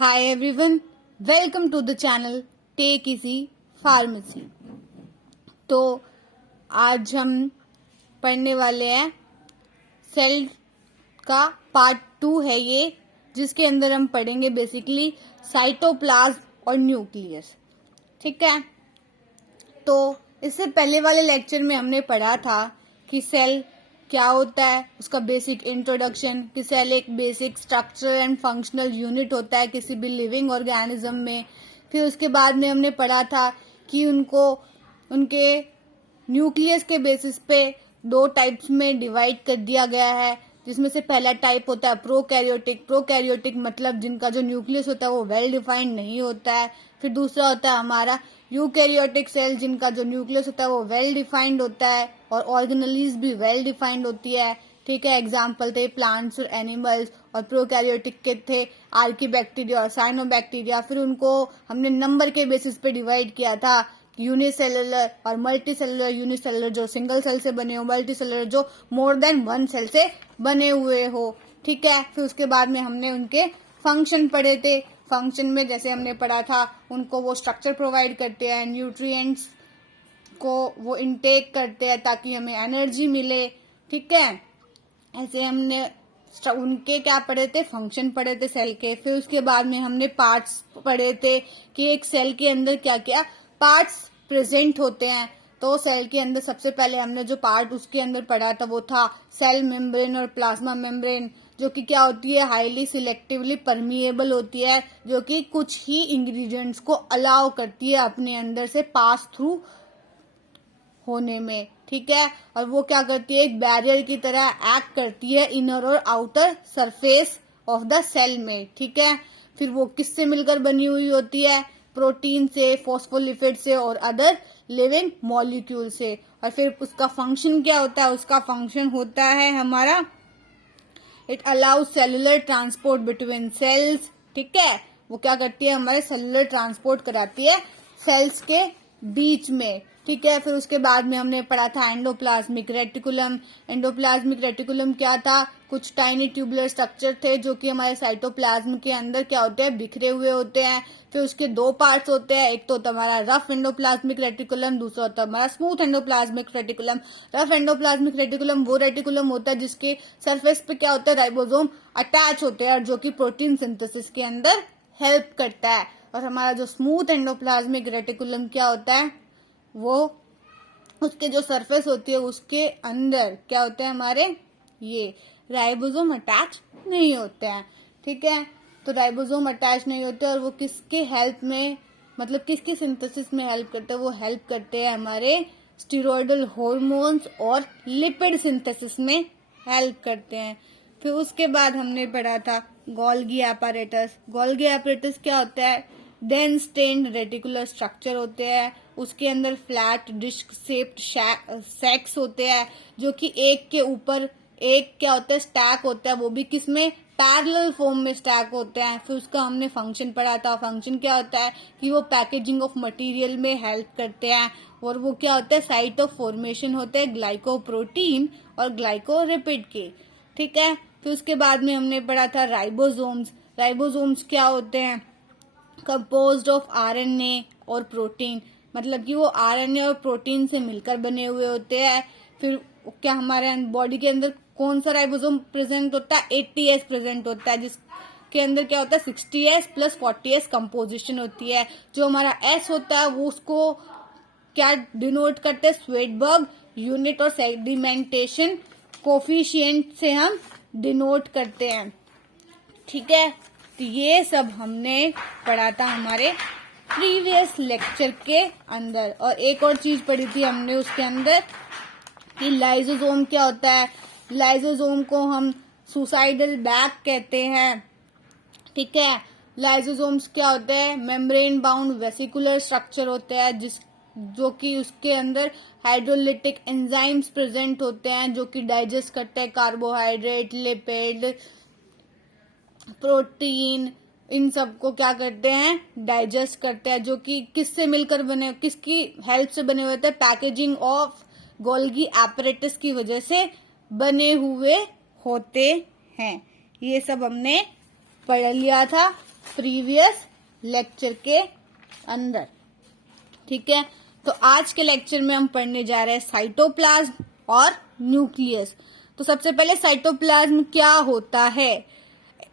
Hi everyone, welcome to the channel Take Easy Pharmacy। तो आज हम पढ़ने वाले हैं सेल का पार्ट 2 है ये, जिसके अंदर हम पढ़ेंगे बेसिकली साइटोप्लाज्म और न्यूक्लियस। ठीक है, तो इससे पहले वाले लेक्चर में हमने पढ़ा था कि सेल क्या होता है, उसका बेसिक इंट्रोडक्शन, कि सेल एक basic structure and functional unit होता है किसी भी लिविंग ऑर्गेनिज्म में। फिर उसके बाद में हमने पढ़ा था कि उनके न्यूक्लियस के बेसिस पे दो टाइप्स में डिवाइड कर दिया गया है, जिसमें से पहला टाइप होता है प्रोकैरियोटिक मतलब जिनका जो न्यूक्लियस होता है वो वेल डिफाइंड नहीं होता है। फिर दूसरा होता है हमारा यूकैरियोटिक सेल, जिनका जो न्यूक्लियस होता है वो वेल डिफाइंड होता है और ऑर्गेनेलीज भी वेल डिफाइंड होती है। ठीक है, एग्जाम्पल थे प्लांट्स और एनिमल्स। और प्रोकैरियोटिक के थे आर्कीबैक्टीरिया और साइनोबैक्टीरिया। फिर उनको हमने नंबर के बेसिस पे डिवाइड किया था, यूनिसेलुलर और मल्टीसेलुलर। यूनिसेलुलर जो सिंगल सेल से बने हो, मल्टीसेलुलर जो मोर देन वन सेल से बने हुए हो। ठीक है, फिर उसके बाद में हमने उनके फंक्शन पढ़े थे। फंक्शन में जैसे हमने पढ़ा था, उनको वो स्ट्रक्चर प्रोवाइड करते हैं, न्यूट्रिएंट्स को वो इनटेक करते हैं ताकि हमें एनर्जी मिले। ठीक है, ऐसे हमने उनके क्या पढ़े थे, फंक्शन पढ़े थे सेल के। फिर उसके बाद में हमने पार्ट्स पढ़े थे कि एक सेल के अंदर क्या क्या पार्ट्स प्रेजेंट होते हैं। तो सेल के अंदर सबसे पहले हमने जो पार्ट उसके अंदर पढ़ा था वो था सेल मेम्ब्रेन और प्लाज्मा मेम्ब्रेन, जो कि क्या होती है, हाईली सिलेक्टिवली परमिएबल होती है, जो कि कुछ ही इंग्रेडिएंट्स को अलाउ करती है अपने अंदर से पास थ्रू होने में। ठीक है, और वो क्या करती है, एक बैरियर की तरह एक्ट करती है इनर और outer surface of the cell में। ठीक है, फिर वो किससे मिलकर बनी हुई होती है, प्रोटीन से, फॉस्फोलिपिड से और अदर लिविंग मॉलिक्यूल से। और फिर उसका फंक्शन क्या होता है, उसका फंक्शन होता है हमारा it allows cellular transport between cells. ठीक है, वो क्या करती है, हमारे सेलुलर ट्रांसपोर्ट कराती है सेल्स के बीच में। ठीक है, फिर उसके बाद में हमने पढ़ा था एंडोप्लाज्मिक रेटिकुलम। एंडोप्लाज्मिक रेटिकुलम क्या था, कुछ टाइनी ट्यूबुलर स्ट्रक्चर थे जो कि हमारे साइटोप्लाज्म के अंदर क्या होते हैं, बिखरे हुए होते हैं। फिर उसके दो पार्ट्स होते हैं, एक तो होता है हमारा रफ एंडोप्लाज्मिक रेटिकुलम, दूसरा होता है हमारा smooth endoplasmic reticulum. Rough endoplasmic reticulum वो रेटिकुलम होता है जिसके सरफेस पे क्या होता है, राइबोसोम अटैच होते हैं, जो कि प्रोटीन सिंथेसिस के अंदर हेल्प करता है। और हमारा जो स्मूथ एंडोप्लाज्मिक रेटिकुलम क्या होता है, वो उसके जो सरफेस होती है उसके अंदर क्या होते हैं, हमारे ये राइबोसोम अटैच नहीं होते हैं। ठीक है, तो राइबोसोम अटैच नहीं होते और वो किसके हेल्प में, मतलब किसकी सिंथेसिस में हेल्प करते हैं, वो हेल्प करते हैं हमारे स्टेरॉयडल हार्मोन्स और लिपिड सिंथेसिस में हेल्प करते हैं। फिर उसके बाद हमने पढ़ा था गोल्गी एपैरेटस। गोल्गी एपैरेटस क्या होता है, डेंस स्टेन्ड रेटिकुलर स्ट्रक्चर होते हैं, उसके अंदर फ्लैट डिस्क शेप्ड सैक्स होते हैं, जो कि एक के ऊपर एक क्या होता है, स्टैक होता है, वो भी किसमें, पैरेलल फॉर्म में स्टैक होते हैं। फिर उसका हमने फंक्शन पढ़ा था। फंक्शन क्या होता है कि वो पैकेजिंग ऑफ मटेरियल में हेल्प करते हैं, और वो क्या होता है, साइट ऑफ फॉर्मेशन होते हैं ग्लाइकोप्रोटीन और ग्लाइकोलिपिड के। ठीक है, फिर उसके बाद में हमने पढ़ा था राइबोसोम्स। राइबोसोम्स क्या होते हैं, कंपोज्ड ऑफ आरएनए और प्रोटीन, मतलब कि वो आरएनए और प्रोटीन से मिलकर बने हुए होते हैं। फिर क्या हमारे बॉडी के अंदर कौन सा राइबोसोम प्रेजेंट होता है, 80S प्रेजेंट होता है, जिसके अंदर क्या होता है 60S प्लस 40S कंपोजिशन होती है। जो हमारा S होता है वो उसको क्या डिनोट करते हैं, स्वेडबर्ग यूनिट और सेडिमेंटेशन कोफिशिएंट से हम डिनोट करते हैं। ठीक है, तो ये सब हमने पढ़ा था हमारे प्रीवियस लेक्चर के अंदर। और एक और चीज पढ़ी थी हमने उसके अंदर कि लाइसोसोम क्या होता है। लाइसोसोम को हम सुसाइडल बैग कहते हैं। ठीक है, लाइसोसोम्स क्या होते हैं, मेम्ब्रेन बाउंड वेसिकुलर स्ट्रक्चर होते हैं, जो कि उसके अंदर हाइड्रोलिटिक एंजाइम्स प्रेजेंट होते हैं, जो कि डाइजेस्ट करते हैं कार्बोहाइड्रेट, लिपिड, प्रोटीन, इन सबको क्या करते हैं, डाइजेस्ट करते हैं, जो कि किससे मिलकर बने, किसकी हेल्प से बने हुए थे, पैकेजिंग ऑफ गोल्गी एपैरेटस की वजह से बने हुए होते हैं। ये सब हमने पढ़ लिया था। प्रीवियस लेक्चर के अंदर। ठीक है, तो आज के लेक्चर में हम पढ़ने जा रहे हैं साइटोप्लाज्म और न्यूक्लियस। तो सबसे पहले साइटोप्लाज्म क्या होता है?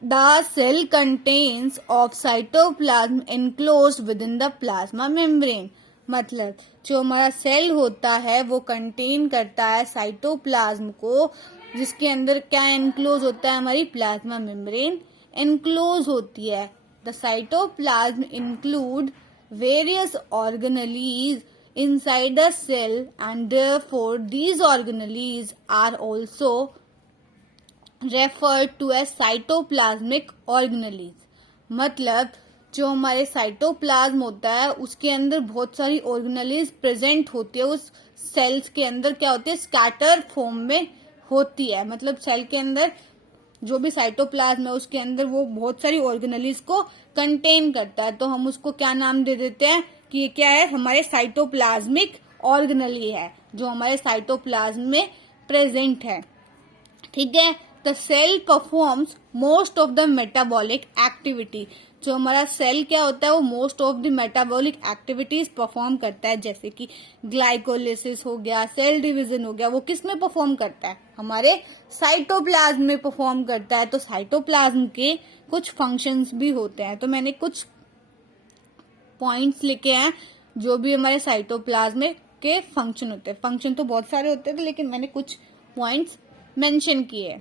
The cell contains of cytoplasm enclosed within the plasma membrane. मतलब जो हमारा सेल होता है वो कंटेन करता है साइटोप्लाज्म को, जिसके अंदर क्या एनक्लोज होता है? हमारी प्लाज्मा मेम्ब्रेन एनक्लोज होती है। The cytoplasm include various organelles inside the cell and therefore these organelles are also referred to as cytoplasmic organelles। मतलब जो हमारे साइटोप्लाज्म होता है उसके अंदर बहुत सारी ऑर्गेनेलीज प्रेजेंट होती है। उस सेल्स के अंदर क्या होती है? स्कैटर फॉर्म में होती है। मतलब सेल के अंदर जो भी साइटोप्लाज्म है उसके अंदर वो बहुत सारी ऑर्गेनेलीज को कंटेन करता है। तो हम उसको क्या नाम दे देते हैं कि ये क्या है? हमारे साइटोप्लाज्मिक ऑर्गेनेली है जो हमारे साइटोप्लाज्म में प्रेजेंट है। ठीक है, the cell performs most of the metabolic activity. जो हमारा सेल क्या होता है वो most of the metabolic activities perform करता है, जैसे कि ग्लाइकोलिसिस हो गया, सेल डिवीजन हो गया। वो किस में परफॉर्म करता है? हमारे साइटोप्लाज्म में परफॉर्म करता है। तो साइटोप्लाज्म के कुछ फंक्शंस भी होते हैं। तो मैंने कुछ पॉइंट्स लिखे हैं जो भी हमारे साइटोप्लाज्म के फंक्शन होते हैं। फंक्शन तो बहुत सारे होते हैं लेकिन मैंने कुछ पॉइंट्स मेंशन किए।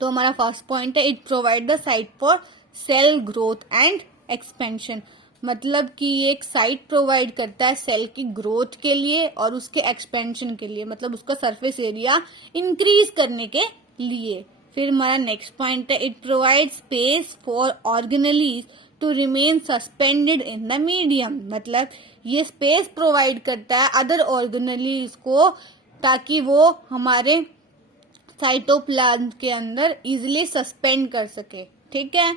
तो हमारा फर्स्ट पॉइंट है, it provide the site for sale growth and expansion. मतलब कि ये एक साइट प्रोवाइड करता है सेल की ग्रोथ के लिए और उसके एक्सपेंशन के लिए, मतलब उसका सरफेस एरिया इंक्रीज करने के लिए। फिर हमारा नेक्स्ट पॉइंट है, it provide space for organelles to remain suspended in the medium. मतलब ये स्पेस प्रोवाइड करता है अदर ऑर्गेनेलीज को ताकि वो हमारे साइटोप्लाज्म के अंदर इजिली सस्पेंड कर सके। ठीक है,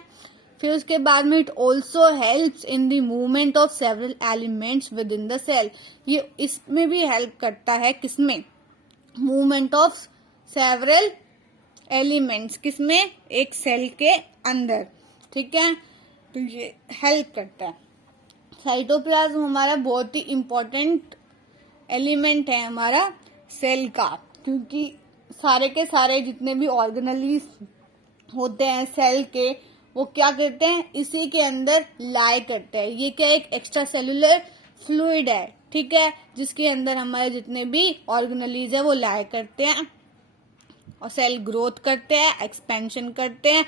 फिर उसके बाद में it also helps in the movement of several elements within the cell. ये इसमें भी हेल्प करता है, किसमें? मूवमेंट ऑफ सेवरल एलिमेंट्स, किसमें? एक सेल के अंदर। ठीक है, तो ये हेल्प करता है। साइटोप्लाज्म हमारा बहुत ही इम्पोर्टेंट एलिमेंट है हमारा सेल का, क्योंकि सारे के सारे जितने भी ऑर्गेनेलीज होते हैं सेल के वो क्या करते हैं? इसी के अंदर लाई करते हैं। ये क्या? एक एक्स्ट्रा सेलुलर फ्लूइड है। ठीक है, जिसके अंदर हमारे जितने भी ऑर्गेनेलीज है वो लाई करते हैं और सेल ग्रोथ करते हैं, एक्सपेंशन करते हैं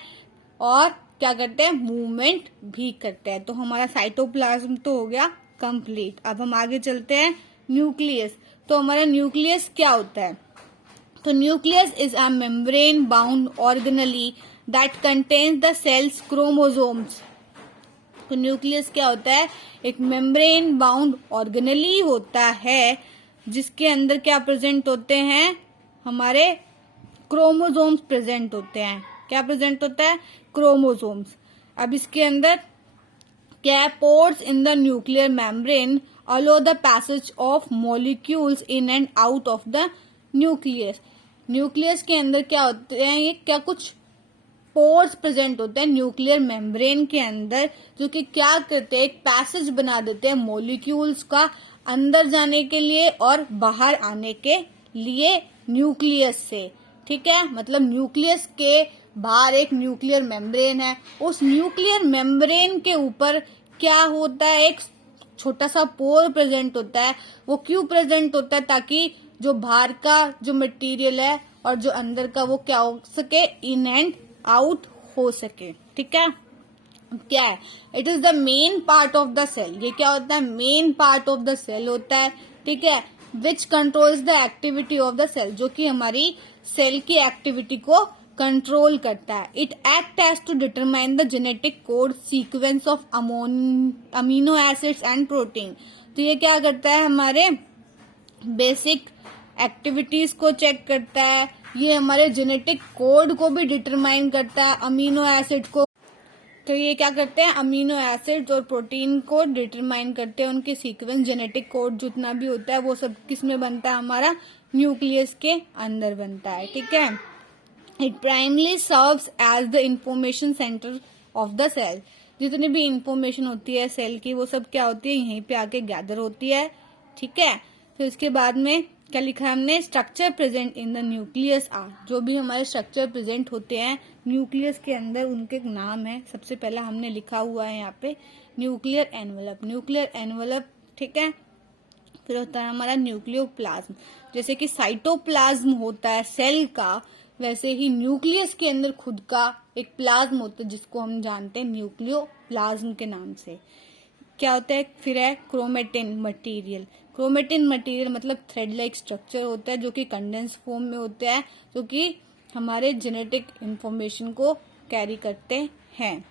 और क्या करते हैं? मूवमेंट भी करते हैं। तो हमारा साइटोप्लाज्म तो हो गया कंप्लीट। अब हम आगे चलते हैं न्यूक्लियस। तो हमारा न्यूक्लियस क्या होता है? तो nucleus is a membrane bound organelle that contains the cell's chromosomes. तो न्यूक्लियस क्या होता है? एक मेम्ब्रेन बाउंड ऑर्गेनेली होता है जिसके अंदर क्या प्रेजेंट होते हैं? हमारे क्रोमोसोम्स प्रेजेंट होते हैं। क्या प्रेजेंट होता है? क्रोमोसोम्स। अब इसके अंदर क्या? Pores in the nuclear membrane aloe the passage of molecules in and out of the nucleus. Nucleus के अंदर क्या होते हैं? ये क्या कुछ पोर्स प्रेजेंट होते हैं न्यूक्लियर मेम्ब्रेन के अंदर, जो कि क्या करते हैं? एक पैसेज बना देते हैं मॉलिक्यूल्स का अंदर जाने के लिए और बाहर आने के लिए न्यूक्लियस से। ठीक है, मतलब न्यूक्लियस के बाहर एक न्यूक्लियर मेम्ब्रेन है, उस न्यूक्लियर मेम्ब्रेन के ऊपर क्या होता है? एक छोटा सा पोर प्रेजेंट होता है। वो क्यों प्रेजेंट होता है? ताकि जो बाहर का जो मटेरियल है और जो अंदर का वो क्या हो सके? इन एंड आउट हो सके। ठीक है, क्या है? It is the main part of the cell. ये क्या होता है? Main part of the cell होता है। ठीक है, which controls the activity of the cell, जो कि हमारी सेल की एक्टिविटी को कंट्रोल करता है। It act as to determine the genetic code sequence of amino acids and protein. तो ये क्या करता है? हमारे बेसिक एक्टिविटीज को चेक करता है। ये हमारे जेनेटिक कोड को भी डिटरमाइन करता है, अमीनो एसिड को। तो ये क्या करते हैं? अमीनो एसिड्स और प्रोटीन को डिटरमाइन करते हैं, उनके सीक्वेंस, जेनेटिक कोड जितना भी होता है वो सब किस में बनता है? हमारा न्यूक्लियस के अंदर बनता है। ठीक है, it primarily serves as the information centre of the cell. जितनी भी इंफॉर्मेशन होती है सेल की वो सब क्या होती है, यहीं पे आके गैदर होती है। ठीक है, फिर उसके बाद में क्या लिखा है हमने, structure present in the nucleus are. जो भी हमारे स्ट्रक्चर प्रेजेंट होते हैं न्यूक्लियस के अंदर उनके नाम है। सबसे पहला हमने लिखा हुआ है यहाँ पे न्यूक्लियर एनवलप, न्यूक्लियर एनवलप। ठीक है, फिर होता है हमारा न्यूक्लियोप्लाज्म। जैसे कि साइटोप्लाज्म होता है सेल का, वैसे ही न्यूक्लियस के अंदर खुद का एक प्लाज्म होता है जिसको हम जानते हैं न्यूक्लियोप्लाज्म के नाम से। क्या होता है, फिर है क्रोमेटिन मटेरियल। क्रोमेटिन मटेरियल मतलब थ्रेड लाइक स्ट्रक्चर होता है जो कि कंडेंस फॉर्म में होता है, जो कि हमारे जेनेटिक इंफॉर्मेशन को कैरी करते हैं।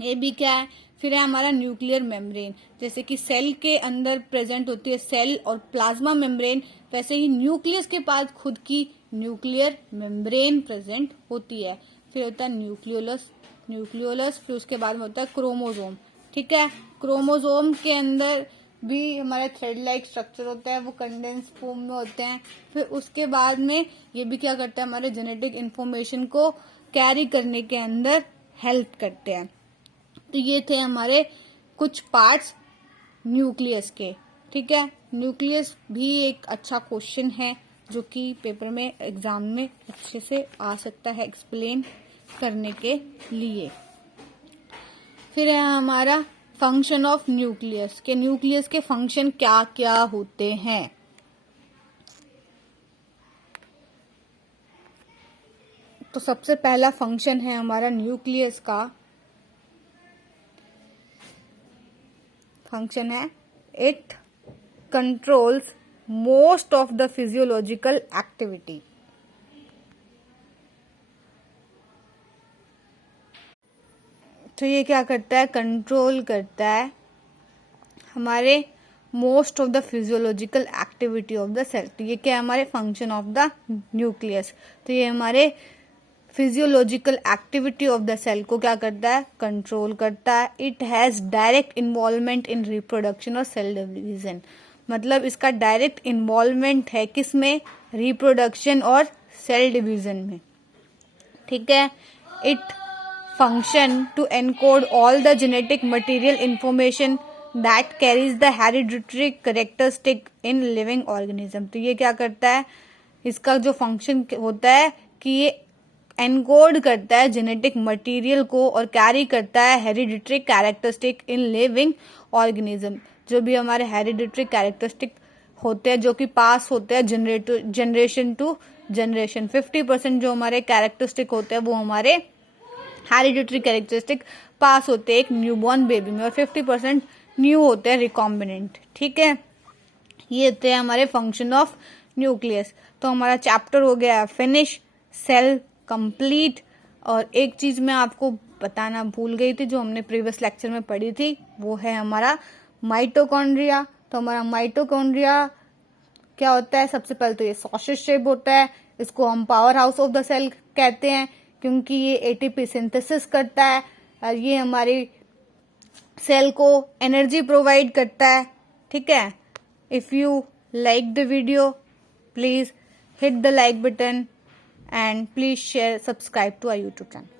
ये भी क्या है, फिर है हमारा न्यूक्लियर मेम्ब्रेन। जैसे कि सेल के अंदर प्रेजेंट होती है सेल और प्लाज्मा मेम्ब्रेन, वैसे ही न्यूक्लियस के पास खुद की न्यूक्लियर मेम्ब्रेन प्रेजेंट होती है। फिर होता है न्यूक्लियोलस, न्यूक्लियोलस। फिर उसके बाद में होता है क्रोमोसोम। ठीक है, क्रोमोसोम के अंदर भी हमारे थ्रेड लाइक स्ट्रक्चर होता है, वो कंडेंस फॉर्म में होते हैं। फिर उसके बाद में ये भी क्या करता है, हमारे जेनेटिक इंफॉर्मेशन को कैरी करने के अंदर हेल्प करते हैं। तो ये थे हमारे कुछ पार्ट्स न्यूक्लियस के। ठीक है, न्यूक्लियस भी एक अच्छा क्वेश्चन है जो कि पेपर में एग्जाम में अच्छे से आ सकता है एक्सप्लेन करने के लिए। फिर है हमारा फंक्शन ऑफ न्यूक्लियस, के न्यूक्लियस के फंक्शन क्या क्या होते हैं। तो सबसे पहला फंक्शन है हमारा न्यूक्लियस का, फंक्शन है it controls most of the physiological activity. तो ये क्या करता है, कंट्रोल करता है हमारे most of the physiological activity of the cell. तो ये क्या है, हमारे फंक्शन ऑफ द न्यूक्लियस। तो ये हमारे physiological activity of the cell को क्या करता है, कंट्रोल करता है। It has direct involvement in reproduction और सेल डिवीजन। मतलब इसका डायरेक्ट इन्वॉल्वमेंट है किसमें, रिप्रोडक्शन और सेल डिवीजन में। ठीक है, it function to encode all the genetic material information that carries the hereditary characteristic in living organism. तो ये क्या करता है, इसका जो फंक्शन होता है कि ये एनकोड करता है जेनेटिक मटेरियल को और कैरी करता है hereditary characteristic in living organism. जो भी हमारे हेरिडिटरी कैरेक्टरिस्टिक होते हैं जो कि पास होते हैं जनरेशन टू जनरेशन। 50% जो हमारे कैरेक्टरिस्टिक होते हैं वो हमारे हेरिडिटरी कैरेक्टरिस्टिक पास होते हैं एक न्यूबॉर्न बेबी में, और 50% न्यू होते हैं रिकॉम्बिनेंट। ठीक है, ये होते हैं हमारे फंक्शन ऑफ न्यूक्लियस। तो हमारा चैप्टर हो गया फिनिश, सेल कंप्लीट। और एक चीज मैं आपको बताना भूल गई थी जो हमने प्रीवियस लेक्चर में पढ़ी थी, वो है हमारा माइटोकॉन्ड्रिया। तो हमारा माइटोकॉन्ड्रिया क्या होता है, सबसे पहले तो ये सॉसेज शेप होता है। इसको हम power house of the cell कहते हैं क्योंकि ये एटीपी सिंथेसिस करता है और ये हमारी सेल को एनर्जी प्रोवाइड करता है। ठीक है, if you like the video please hit the like button and please share, subscribe to our YouTube channel.